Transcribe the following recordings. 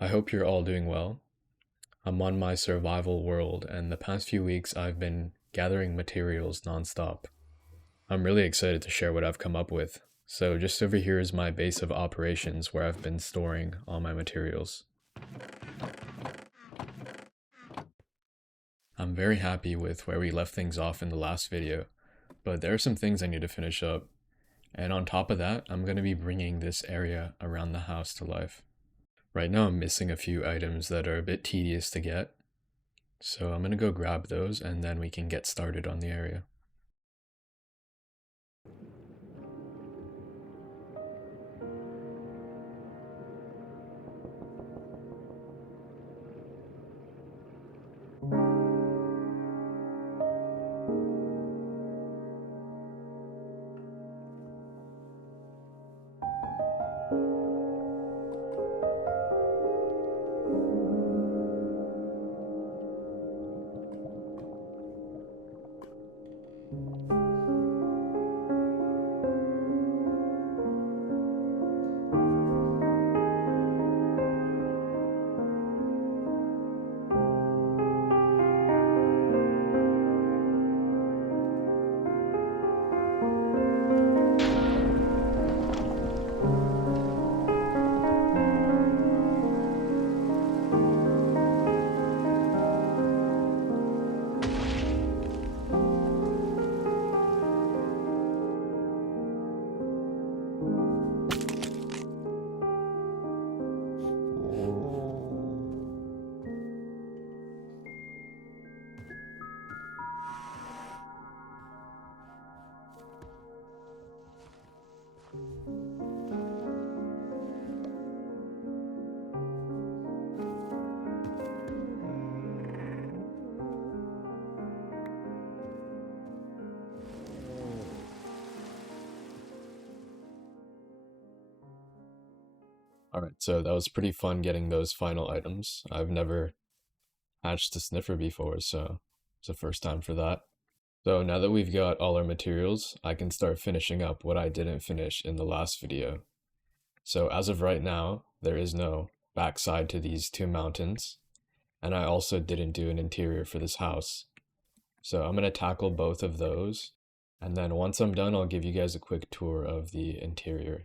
I hope you're all doing well. I'm on my survival world, and the past few weeks I've been gathering materials nonstop. I'm really excited to share what I've come up with. So, just over here is my base of operations where I've been storing all my materials. I'm very happy with where we left things off in the last video, but there are some things I need to finish up. And on top of that, I'm going to be bringing this area around the house to life. Right now, I'm missing a few items that are a bit tedious to get, so I'm going to go grab those and then we can get started on the area. Alright, so that was pretty fun getting those final items. I've never hatched a sniffer before, so it's the first time for that. So now that we've got all our materials, I can start finishing up what I didn't finish in the last video. So as of right now, there is no backside to these two mountains, and I also didn't do an interior for this house. So I'm going to tackle both of those, and then once I'm done, I'll give you guys a quick tour of the interior.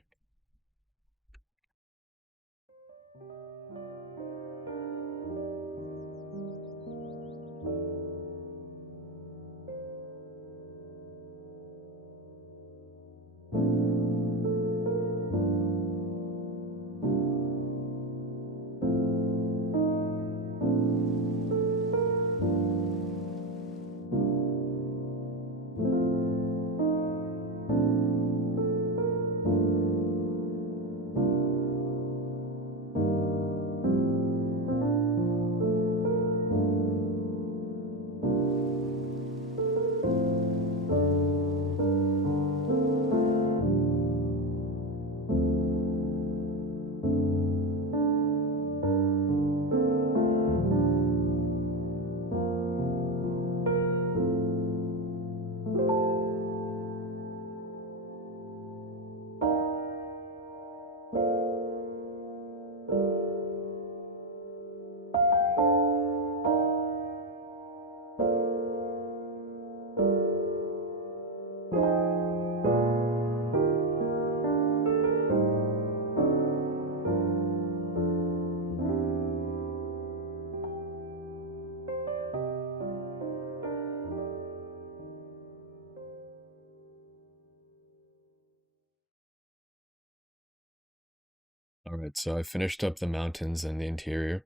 Alright, so I finished up the mountains and the interior.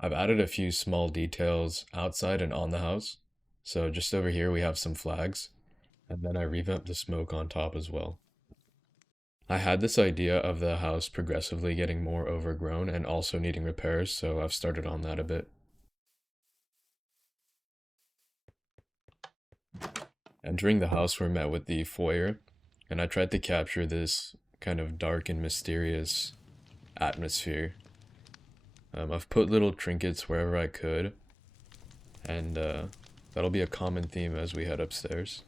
I've added a few small details outside and on the house. So just over here we have some flags, and then I revamped the smoke on top as well. I had this idea of the house progressively getting more overgrown and also needing repairs, so I've started on that a bit. Entering the house, we're met with the foyer, and I tried to capture this kind of dark and mysterious atmosphere. I've put little trinkets wherever I could, and that'll be a common theme as we head upstairs.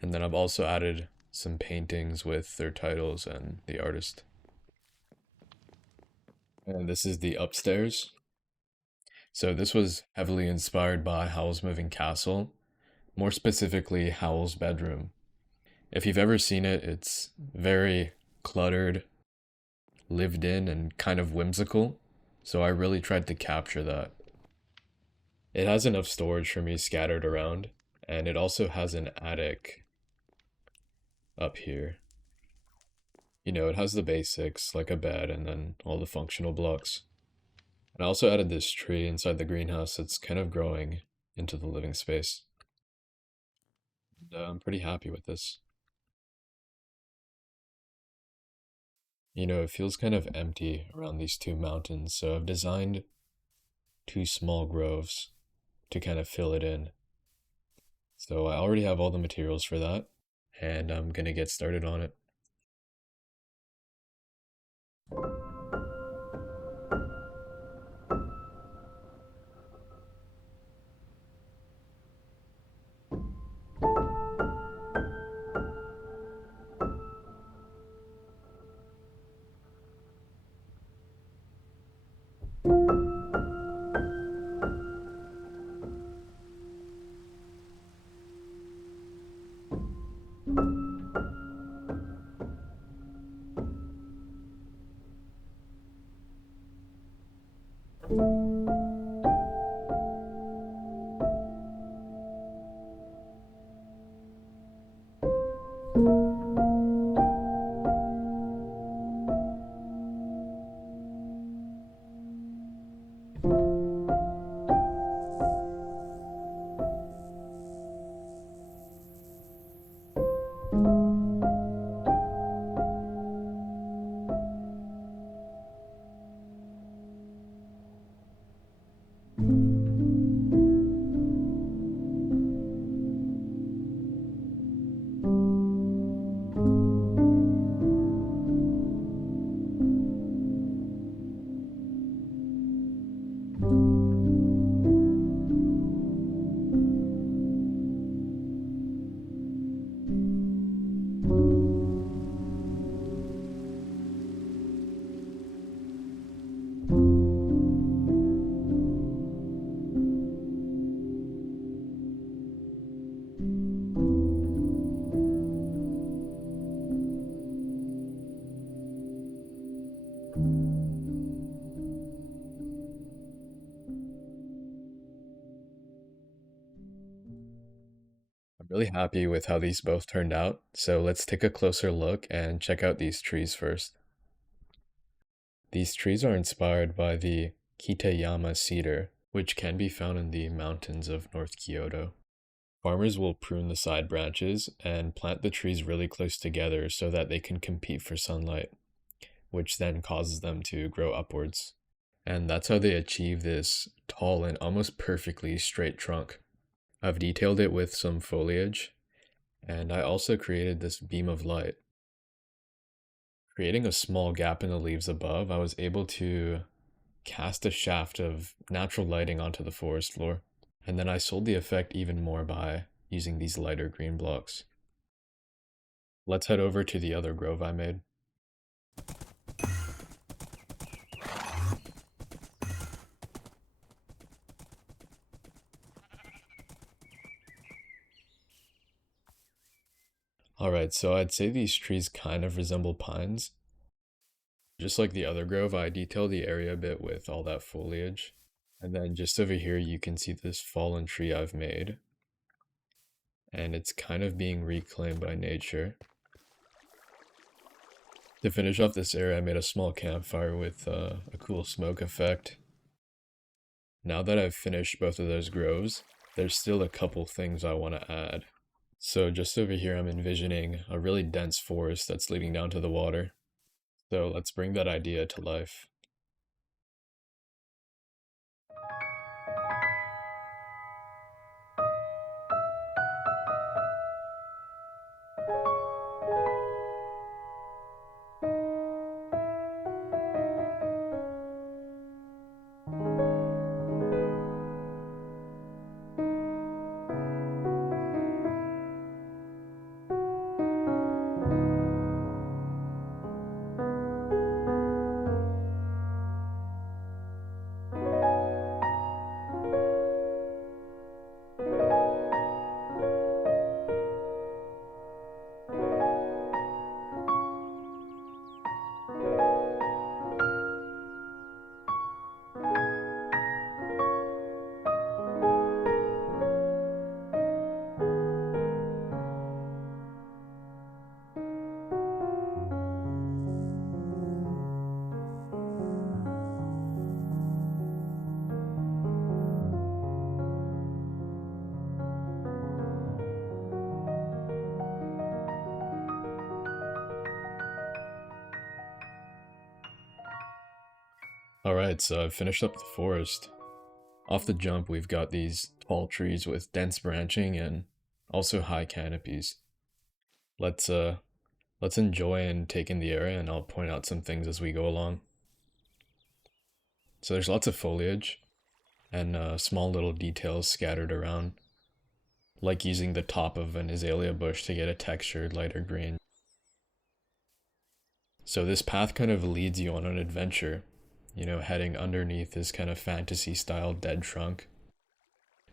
And then I've also added some paintings with their titles and the artist. And this is the upstairs. So this was heavily inspired by Howl's Moving Castle, more specifically Howl's bedroom. If you've ever seen it, it's very cluttered, lived in, and kind of whimsical. So I really tried to capture that. It has enough storage for me scattered around, and it also has an attic up here. You know, it has the basics, like a bed and then all the functional blocks. And I also added this tree inside the greenhouse that's kind of growing into the living space. And, I'm pretty happy with this. You know, it feels kind of empty around these two mountains, so I've designed two small groves to kind of fill it in. So I already have all the materials for that, and I'm gonna get started on it. I'm really happy with how these both turned out, so let's take a closer look and check out these trees first. These trees are inspired by the Kitayama cedar, which can be found in the mountains of North Kyoto. Farmers will prune the side branches and plant the trees really close together so that they can compete for sunlight, which then causes them to grow upwards. And that's how they achieve this tall and almost perfectly straight trunk. I've detailed it with some foliage, and I also created this beam of light. Creating a small gap in the leaves above, I was able to cast a shaft of natural lighting onto the forest floor. And then I sold the effect even more by using these lighter green blocks. Let's head over to the other grove I made. Alright, so I'd say these trees kind of resemble pines. Just like the other grove, I detailed the area a bit with all that foliage. And then just over here, you can see this fallen tree I've made. And it's kind of being reclaimed by nature. To finish off this area, I made a small campfire with a cool smoke effect. Now that I've finished both of those groves, there's still a couple things I want to add. So just over here, I'm envisioning a really dense forest that's leading down to the water. So let's bring that idea to life. Alright, so I've finished up the forest. Off the jump, we've got these tall trees with dense branching and also high canopies. Let's uh let's enjoy and take in the area, and I'll point out some things as we go along. So there's lots of foliage and small little details scattered around, like using the top of an azalea bush to get a textured lighter green. So this path kind of leads you on an adventure, heading underneath this kind of fantasy style dead trunk.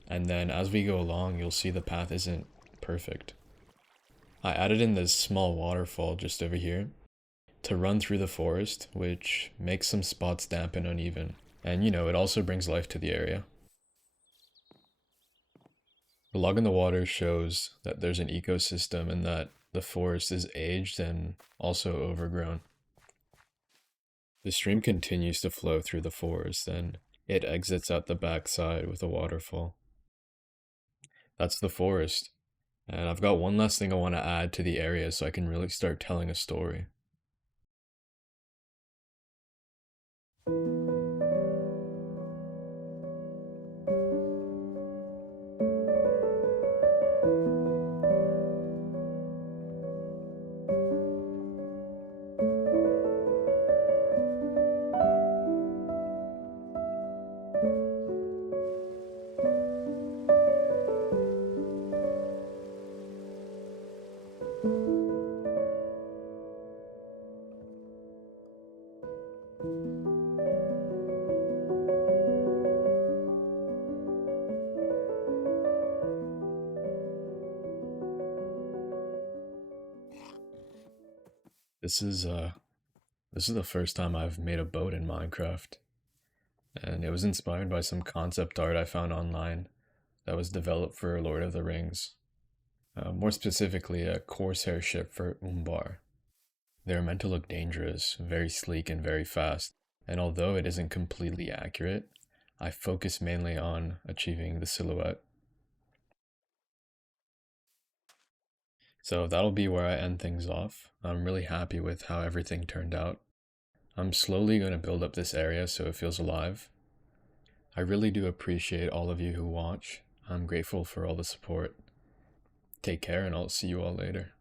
And then as we go along, you'll see the path isn't perfect. I added in this small waterfall just over here to run through the forest, which makes some spots damp and uneven. And it also brings life to the area. The log in the water shows that there's an ecosystem and that the forest is aged and also overgrown. The stream continues to flow through the forest and it exits at the backside with a waterfall. That's the forest. And I've got one last thing I want to add to the area so I can really start telling a story. This is uh this is the first time I've made a boat in Minecraft, and it was inspired by some concept art I found online that was developed for Lord of the Rings. More specifically, a corsair ship for Umbar. They're meant to look dangerous, very sleek, and very fast. And although it isn't completely accurate, I focus mainly on achieving the silhouette. So that'll be where I end things off. I'm really happy with how everything turned out. I'm slowly going to build up this area so it feels alive. I really do appreciate all of you who watch. I'm grateful for all the support. Take care, and I'll see you all later.